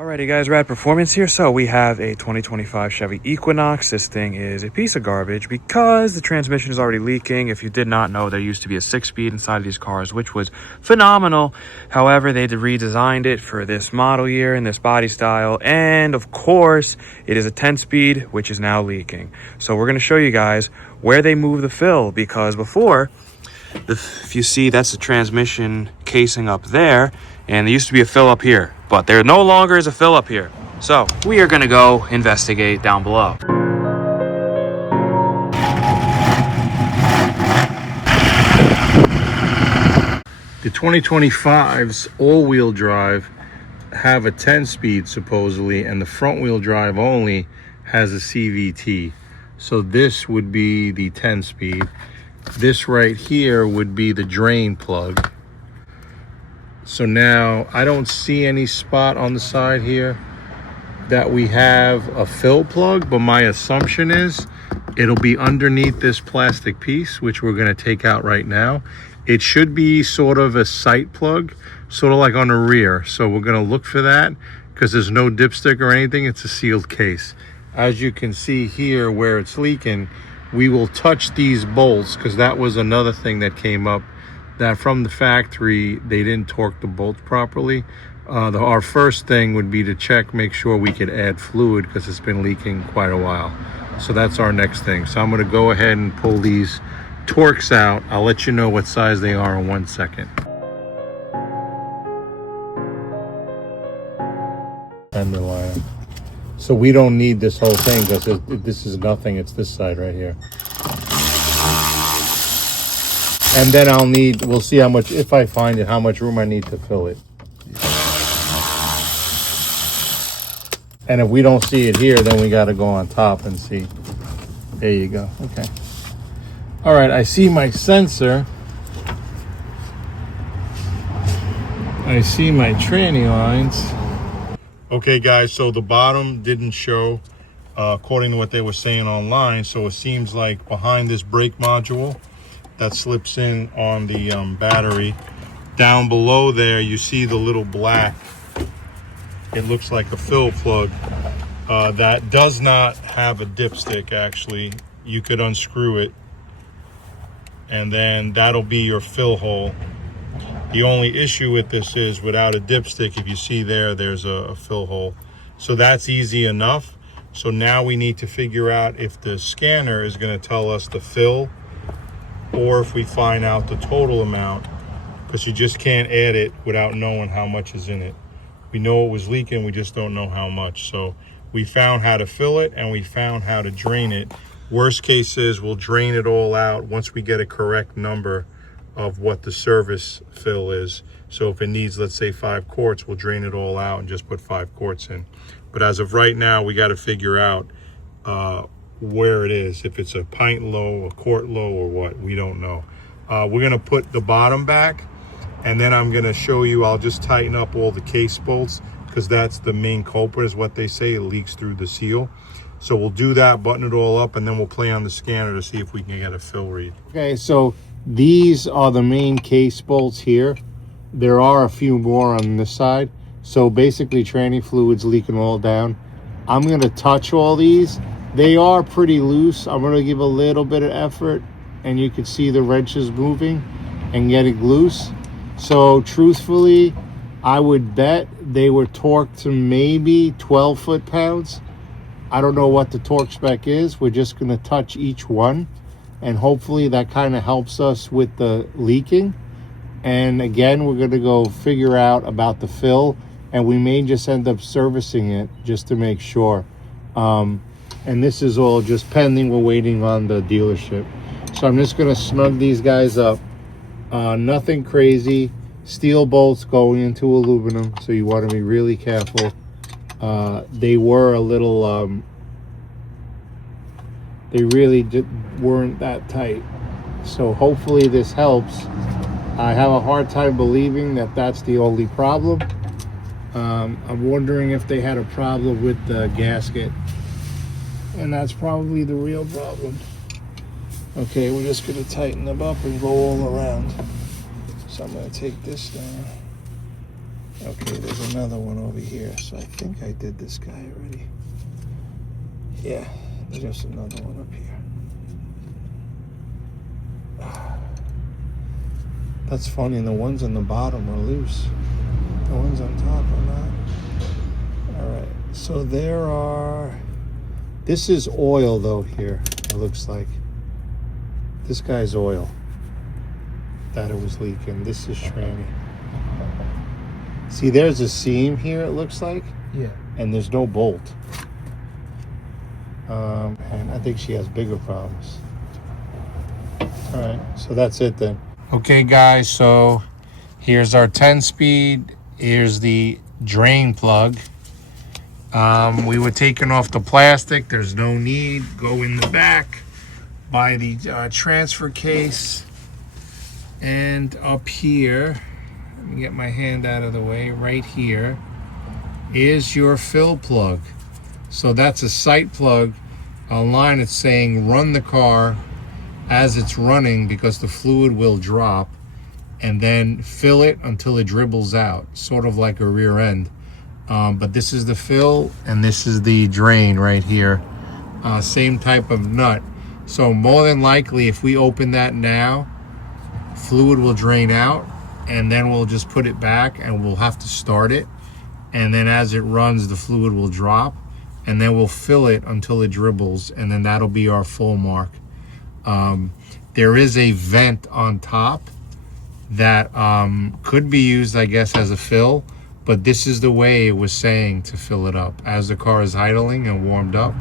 Alrighty guys, RAD Performance here. So we have a 2025 Chevy Equinox. This thing is a piece of garbage because the transmission is already leaking. If you did not know, there used to be a 6-speed inside of these cars, which was phenomenal. However, they redesigned it for this model year and this body style. And of course, it is a 10-speed, which is now leaking. So we're going to show you guys where they move the fill, because before, if you see, that's the transmission casing up there, and there used to be a fill up here, but there no longer is a fill up here. So we are going to go investigate down below. The 2025's all-wheel drive have a 10-speed supposedly, and the front-wheel drive only has a CVT. So this would be the 10-speed. This right here would be the drain plug. So now I don't see any spot on the side here that we have a fill plug, but my assumption is it'll be underneath this plastic piece, which we're going to take out right now. It should be sort of a sight plug, sort of like on the rear. So we're going to look for that because there's no dipstick or anything. It's a sealed case. As you can see here where it's leaking, we will touch these bolts, because that was another thing that came up, that from the factory they didn't torque the bolts properly. Our first thing would be to check, make sure we could add fluid, because it's been leaking quite a while. So that's our next thing. So I'm going to go ahead and pull these torques out. I'll let you know what size they are in 1 second. And the wire. So we don't need this whole thing, because this is nothing. It's this side right here. And then we'll see how much, if I find it, how much room I need to fill it. And if we don't see it here, then we got to go on top and see. There you go. Okay. All right, I see my sensor. I see my tranny lines. Okay, guys, so the bottom didn't show according to what they were saying online. So it seems like behind this brake module that slips in on the battery, down below there, you see the little black, it looks like a fill plug that does not have a dipstick. Actually, you could unscrew it and then that'll be your fill hole. The only issue with this is without a dipstick, if you see there's a fill hole. So that's easy enough. So now we need to figure out if the scanner is going to tell us the fill, or if we find out the total amount, because you just can't add it without knowing how much is in it. We know it was leaking, we just don't know how much. So we found how to fill it and we found how to drain it. Worst case is we'll drain it all out once we get a correct number of what the service fill is. So if it needs, let's say 5 quarts, we'll drain it all out and just put 5 quarts in. But as of right now, we got to figure out where it is, if it's a pint low, a quart low, or what. We don't know. We're going to put the bottom back, and then I'm going to show you, I'll just tighten up all the case bolts, because that's the main culprit, is what they say. It leaks through the seal. So we'll do that, button it all up, and then we'll play on the scanner to see if we can get a fill read. Okay, so these are the main case bolts here. There are a few more on this side. So basically tranny fluid's leaking all down. I'm going to touch all these. They are pretty loose. I'm going to give a little bit of effort, and you can see the wrenches moving and getting loose. So truthfully, I would bet they were torqued to maybe 12 foot-pounds. I don't know what the torque spec is. We're just going to touch each one, and hopefully that kind of helps us with the leaking. And again, we're going to go figure out about the fill, and we may just end up servicing it just to make sure. And this is all just pending. We're waiting on the dealership. So I'm just going to snug these guys up. Nothing crazy. Steel bolts going into aluminum, so you want to be really careful. They were a little, they really weren't that tight. So hopefully this helps. I have a hard time believing that that's the only problem. I'm wondering if they had a problem with the gasket, and that's probably the real problem. Okay, we're just going to tighten them up and go all around. So I'm going to take this down. Okay, there's another one over here. So I think I did this guy already. Yeah, there's just another one up here. That's funny. The ones on the bottom are loose. The ones on top are not. All right. So there are. This is oil though here. It looks like. This guy's oil. That it was leaking. This is tranny. See, there's a seam here. It looks like. Yeah. And there's no bolt. And I think she has bigger problems. All right. So that's it then. Okay, guys. So here's our 10-speed. Here's the drain plug. We were taking off the plastic. There's no need. Go in the back, buy the transfer case, and up here, let me get my hand out of the way, right here is your fill plug. So that's a sight plug. Online it's saying run the car as it's running because the fluid will drop, and then fill it until it dribbles out, sort of like a rear end. But this is the fill and this is the drain right here. Same type of nut. So more than likely, if we open that now, fluid will drain out, and then we'll just put it back and we'll have to start it. And then as it runs, the fluid will drop, and then we'll fill it until it dribbles, and then that'll be our full mark. There is a vent on top that could be used, I guess, as a fill. But this is the way it was saying to fill it up. As the car is idling and warmed up,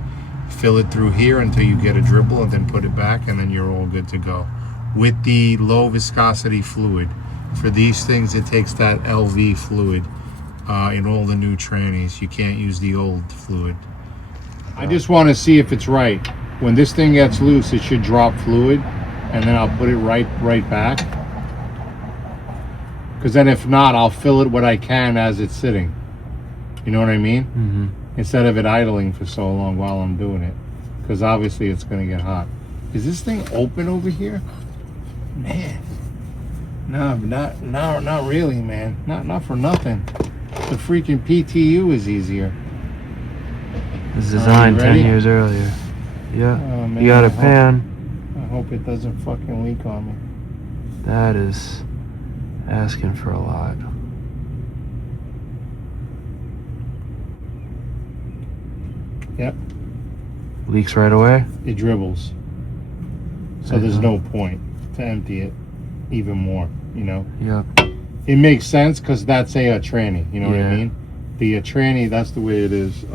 fill it through here until you get a dribble, and then put it back, and then you're all good to go. With the low viscosity fluid. For these things, it takes that LV fluid in all the new trannies. You can't use the old fluid. I just want to see if it's right. When this thing gets loose, it should drop fluid, and then I'll put it right back. Because then if not, I'll fill it what I can as it's sitting. You know what I mean? Mm-hmm. Instead of it idling for so long while I'm doing it. Because obviously it's going to get hot. Is this thing open over here? Man. No, not really, man. Not for nothing. The freaking PTU is easier. It was designed 10 years earlier. Yeah. Oh, man, you got a pan. I hope it doesn't fucking leak on me. That is asking for a lot. Yep. Leaks right away? It dribbles. So there's no point to empty it even more, you know? Yep. It makes sense because that's a tranny, you know what I mean? The tranny, that's the way it is.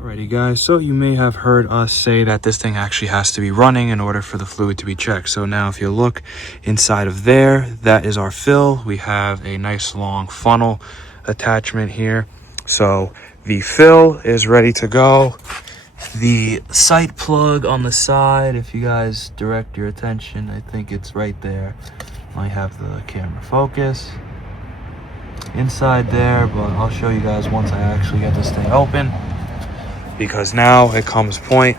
Alrighty guys, so you may have heard us say that this thing actually has to be running in order for the fluid to be checked. So now if you look inside of there, that is our fill. We have a nice long funnel attachment here. So the fill is ready to go. The sight plug on the side, if you guys direct your attention, I think it's right there. I have the camera focus inside there, but I'll show you guys once I actually get this thing open. Because now it comes point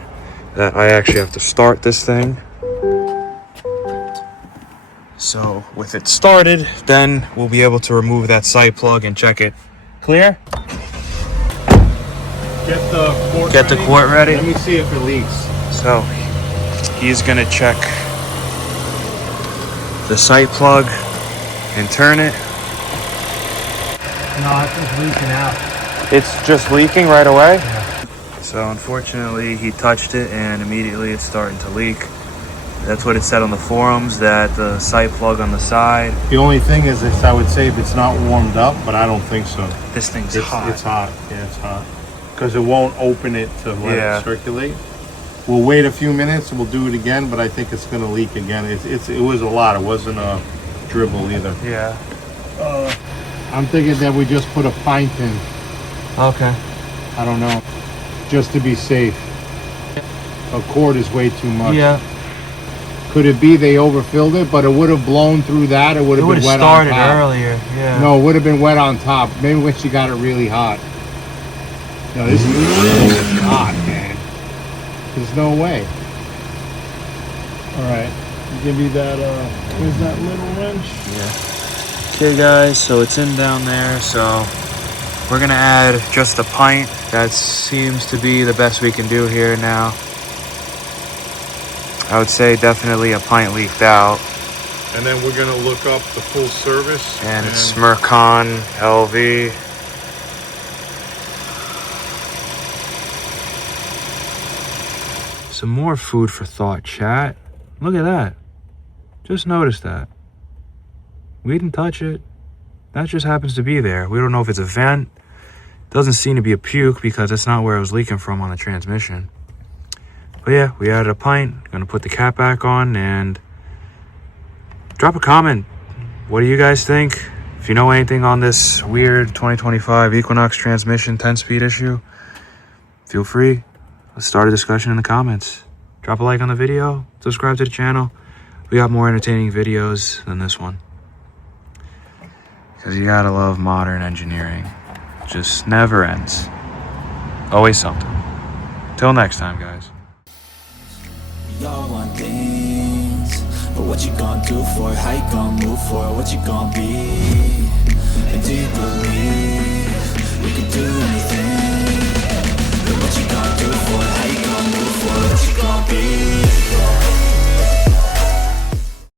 that I actually have to start this thing. So with it started, then we'll be able to remove that sight plug and check it. Clear? Get the quart ready. Let me see if it leaks. So he's gonna check the sight plug and turn it. No, it's just leaking out. It's just leaking right away? Yeah. So unfortunately he touched it and immediately it's starting to leak. That's what it said on the forums, that the sight plug on the side. The only thing is, I would say if it's not warmed up, but I don't think so. This thing's hot. It's hot. Yeah, it's hot. Because it won't open it to let it circulate. We'll wait a few minutes and we'll do it again, but I think it's going to leak again. It was a lot. It wasn't a dribble either. Yeah. I'm thinking that we just put a pint in. Okay. I don't know. Just to be safe. A quart is way too much. Yeah. Could it be they overfilled it, but it would have blown through that? It would have been wet on top. It would have started earlier. Yeah. No, it would have been wet on top. Maybe when she got it really hot. No, this is hot, man. There's no way. All right, give me that. Where's that little wrench? Yeah. Okay, guys. So it's in down there. So We're gonna add just a pint. That seems to be the best we can do here now. I would say definitely a pint leaked out. And then we're gonna look up the full service. And it's Mercon LV. Some more food for thought, chat. Look at that. Just noticed that. We didn't touch it. That just happens to be there. We don't know if it's a vent. Doesn't seem to be a puke because that's not where it was leaking from on the transmission. But yeah, we added a pint. Gonna put the cap back on and drop a comment. What do you guys think? If you know anything on this weird 2025 Equinox transmission 10-speed issue, feel free. Let's start a discussion in the comments. Drop a like on the video, subscribe to the channel. We got more entertaining videos than this one. Because you gotta love modern engineering. Just never ends. Always something. Till next time, guys. We all want things, but what you gonna do for it? How you gonna move for it? What you gonna be?